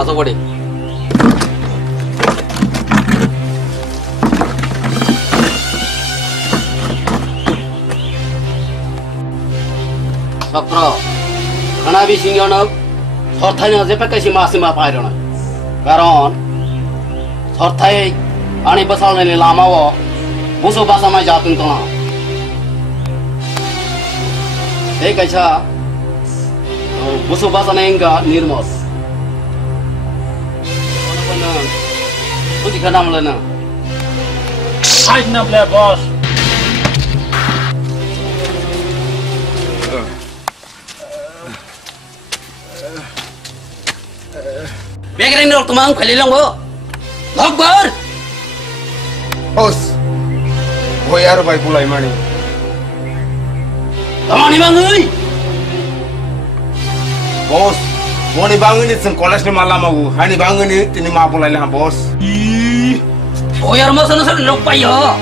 asal body. Sakra, karena bisingnya nak, sortanya aja pakai si masih apa aja nak. Karon, sortai, ani pasal ni lama wo, musuh bahasa mai jatuh tu nak. Kaisa, musuh bahasa ni enggak nirmos. Mana pun, tu dikenal mana? Side na play boss. Begini ni orang tu kali lang bo, Akbar. Bos, boyar baik pulai mani. Tamani bangai. Bos, mau ni bangun ni sen kolej ni malam aku, hani bangun ni tini ma pulai lah bos. Boyar masa nasa lupa ya.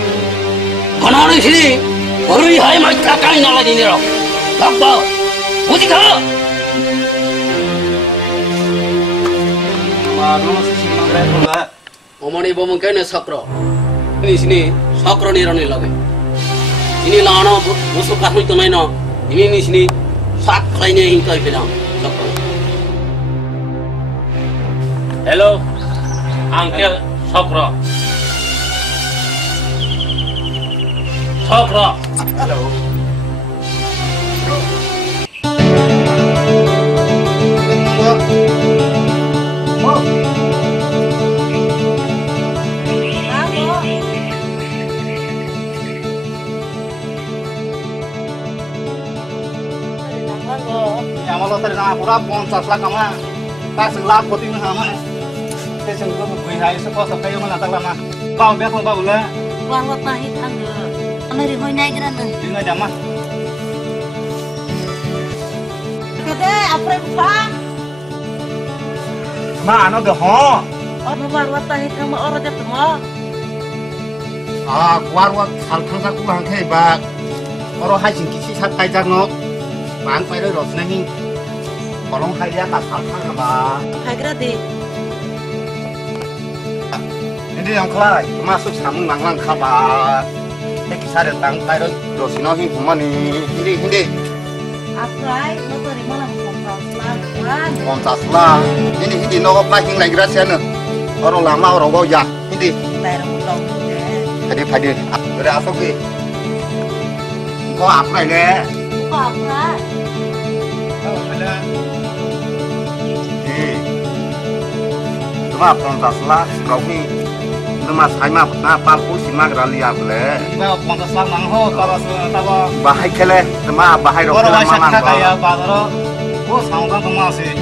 Mana ni sini? Baru hai macam kakak ni nala ni orang. Akbar, buat kau. Omani bomong kene sakro. Ini sini sakro ni rani lagi. Ini lana musuh kasih tu naik no. Ini sini sak lainnya hingkai bilang sakro. Hello, Uncle Sakra. Sakra. Hello. Kalau terima pura 50 lakh ama, tak selak poti mana? Saya sengguh berhari sekolah sampai mana tak lama. Bau biar kau bau lah. Warwat pahit angge, ane rihoi naik geran tuh. Dengar jamah. Kade apa pak? Mana dah ho? Oh warwat pahit kamu orang jatuh mau. Warwat salkang aku hangkai bak. Orang hai singkisi sat kai jangnok. Bang pai dah ros nanging. Kalau hai dia tak salkang apa? Hai gerade. Ini yang kelai masuk sama manglang kabar. Kisah tentang pai dah ros nanging kumani. Hindi. Aprai, lo terima lah kan? Kontas lah. Ini hindi no pahing lagi rasanya. Orang lama orang goyak. Hindi. Bayar mutong deh. Hadir. Sudah apa ke? Kau apa le? Kok aprai? Oh, ada. Cuma kontas lah. Kau ni. Nama saya mah pampu si magrali apa le? Kau kontas lah mangho. Kalau tahu. Bahai kele. Nama bahai rok. Orang macam kaya badaro. Oh, sangkang kemas sih.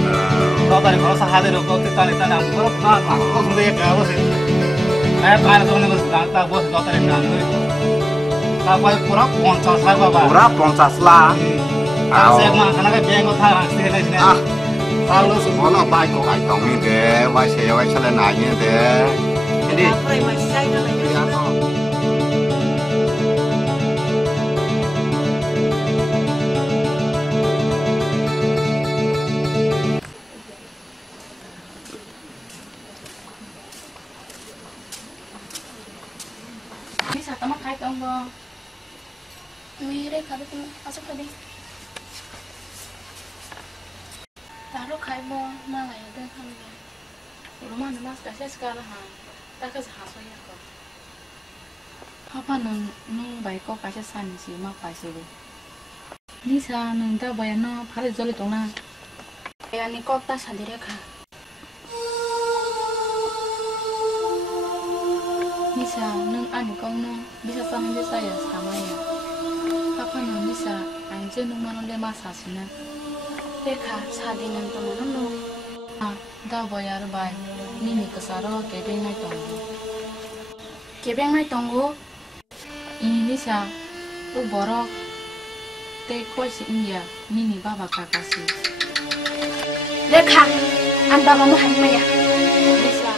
Kau tadi kalau sahade rok kita ni tanam. Kau nak aku sudah ya kau sih. Kaya tu ni bos ganta bos kau tadi nanti. Kau pura kontas lah bapa. Pura kontas lah. Saya mah karena kau biang kau thang sih ni. Kalau semua nak baik kau kaya kau ni deh. Wai saya wai cakap nanya deh. Jadi. Aprai masih saya lagi. Mire kade tu masuk kade. Taruh kai bo mana ya dah kan. Rumah nama kasih sekarang ha. Tak kasih hasil ya kok. Apa nung baik kok kasih san sih mak kasih deh. Nisa nung tak bayar no hari joli tona. Ya ni kok tak sadar ya kak. Nisa nung ani kau nung bisa sama saya sama ya. Apa nung bisa anjir nung mana le masa sih na. Kak sadingan teman nung. Dah bayar baik. Nini kesaro kebeng nai tunggu. Kebeng nai tunggu. Ini Nisa, tu borok. Teh kau si India, nini bapa kakak si. Kak, anda mau hanya ya? Nisa.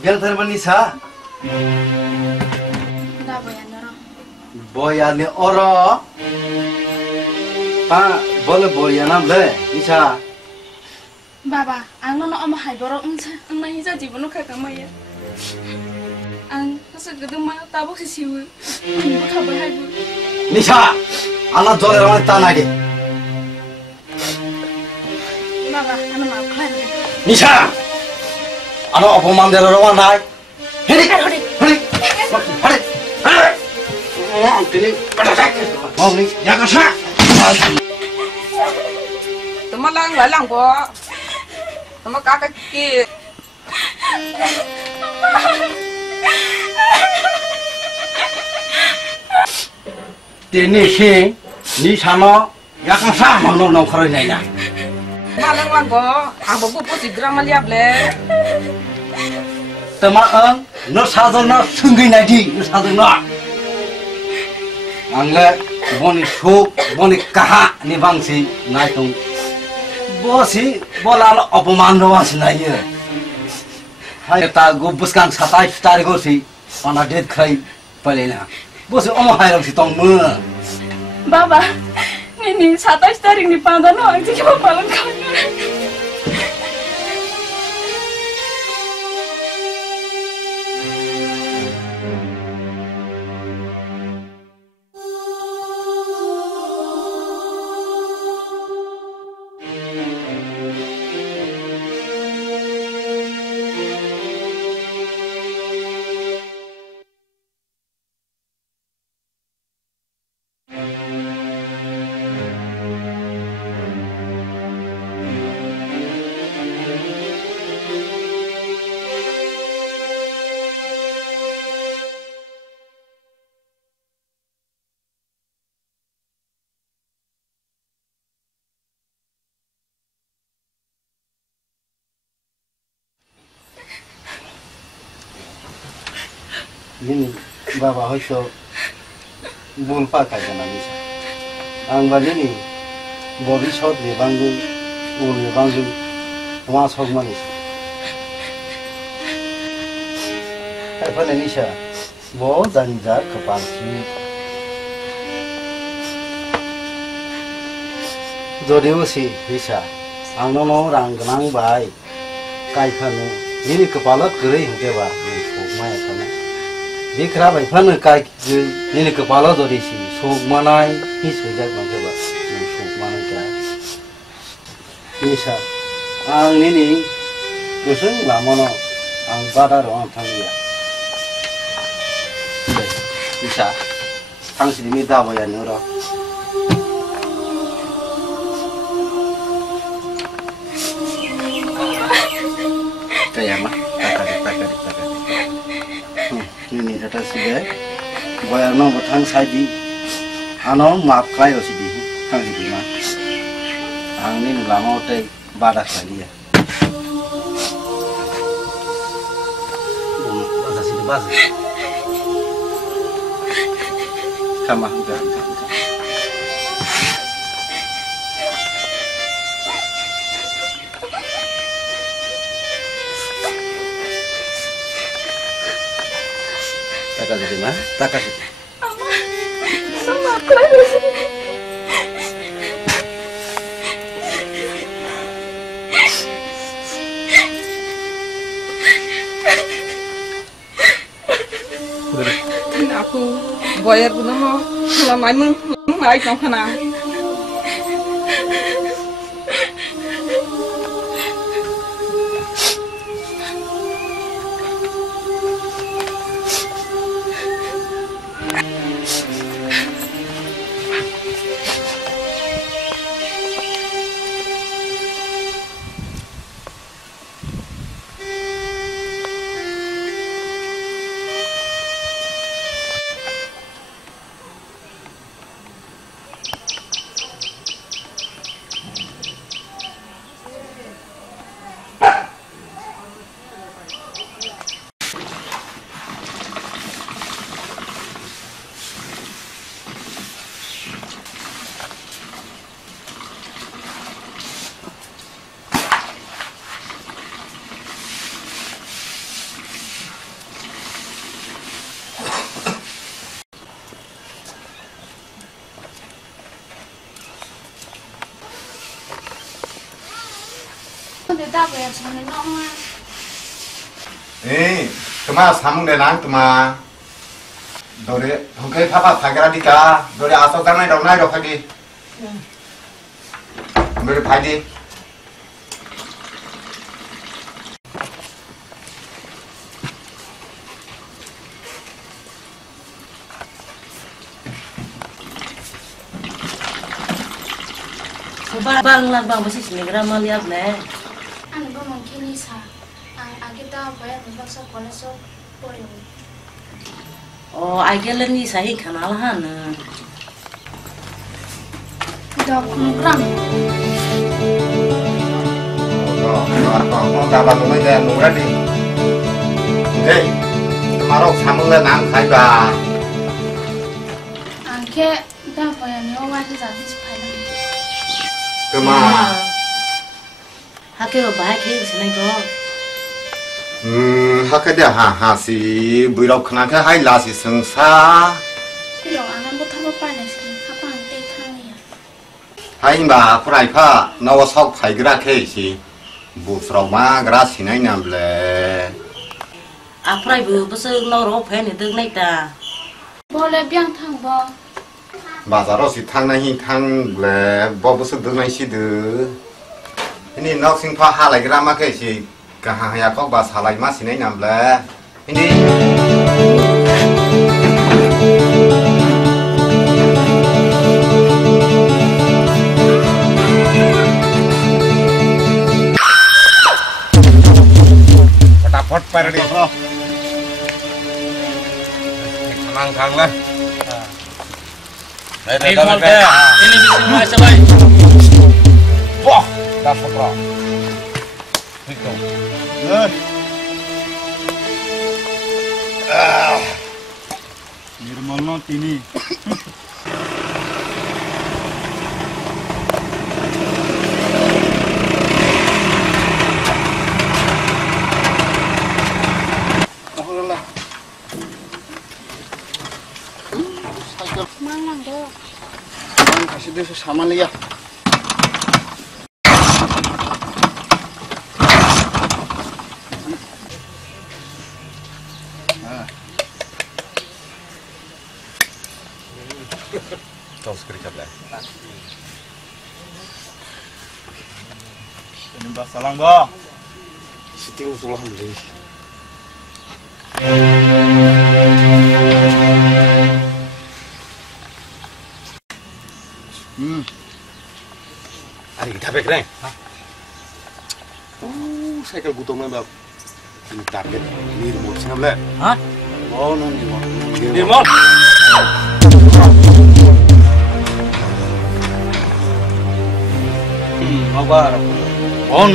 biar termani sa. Dah bayar nara. Boya ni oro. Boleh boya nam le, Nisa. Baba, ang nono ama hai borok ang nahi sa jibono kakamaya. Ang nasa gedung ma tabok si siwi. Ang buka bahai bu. Nisa, anak jole orang tanah ge. Baba, ano ma khai re. Nisa, anak apa mandor orang naik. Hei, hei. Ini mau ni, jangan sa. Tama lang lalang po. Tama kakaki. Ini sih, ni sama, jangan sa mau nong kerja ni na. Malang lang po. Ang babu po si drama liab le. Teman, no sadar no sungguh naji, no sadar no. Angga, boni shuk, boni kaha ni bangsi naitung. Bosi, bola opoman doang sih naik. Hai ta gubuskan satai tarik gosi, mana det kai pelena. Bosi omah hai si tong mu. Baba, ini satai staring di pandan no, ang tiki papalan kau. Ini baba hoso bulpa kaja na Nisa. Ang bali ni body shot le bangu, ul bangu, mas hog manis. Apa ni Nisa? Bo janjar kepal si. Jodiu si Nisa. Ang nono rang genang bai. Kai khanu. Ini kepala kering ke ba? Hog mai kana. Dikra bai fan kai ini kepala dori si sok manai ni sujak bangke ba sok manai ka Nisa ang ini kusung lamono ang pada ruang tangya Nisa tang sini minta bayar nuro kayak mah takari ini data sih bayar no batang saji ano maaf kaya sih di kang di mana ang ini lama udah badak lagi ya bahasa sih bahasa kamah udah tak kasih mah, tak kasih. Sama aku lagi. Tin aku bayar pun mau. Kalau mai mung mai kau kena. ta về xong nên nó mà 에 그마 사문데 난 그마 너네 형께 파파 파게라니까 너네 아서 가나이 더 파디 너네 파디 Bang lan bang masih selegram melihat le. anh có mong khi đi xa kita bayar untuk sekolah so boleh Oh, aja lah ni saya kenal han. udah kurang con ta bà tụi nó nụ ra đi thế mà đâu sáng lên ăn khai bà anh kia ta bayar nếu mà đi ra thì phải làm cơ mà Hakil baik ke sini ko. 학교 때 하하시 무력 그나게 하이라시 성사 bây giờ anh có tham gia này thì các bạn tây thang này 하이마 프라이파 나와 석 파이그라 케이시 부스로마 그라시나이 남블레 Apa ibu besar loro pen itu naik ta. boleh biang thang bo 마자로시 탕나히 탕블레 버부스 드나이시드 ini nok sing pha halai grama keisi kahaya kok bas halai masinai namble ini फटाफट पर दी mang thang lah Ini bisa mulai sebaik. wah dapat bro itu निर्मल तिनी mang lang do kasih dia sama lihat terus kerja lah ini mbak salang bo siting usulah beli Ari kita pek cycle gutong na ba ini target ini remote sih ngambil Hah? oh non Dimon. apa on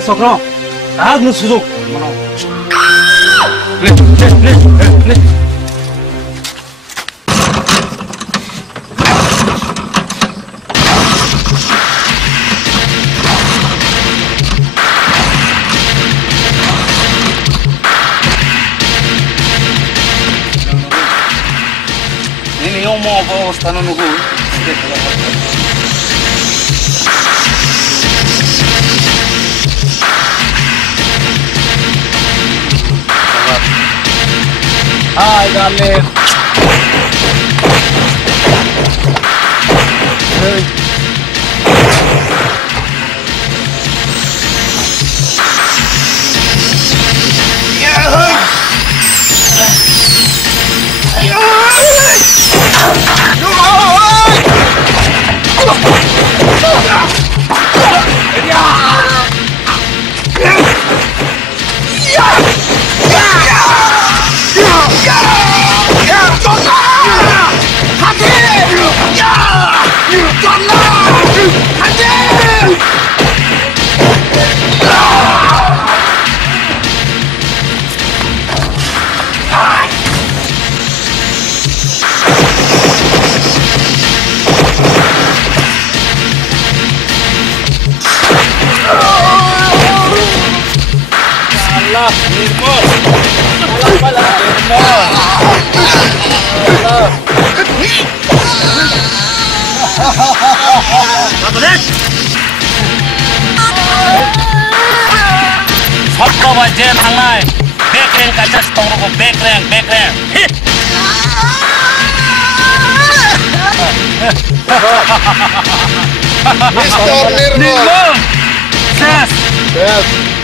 sokro ag nu suzuk le ini yang mau bawa stano nunggu Hai Galip. Allah, Nirmal. Allah, Nirmal. Allah. wajen hangai. Backrank kaca setong roko backrank. Mr. Nirmal. Ses. Yes.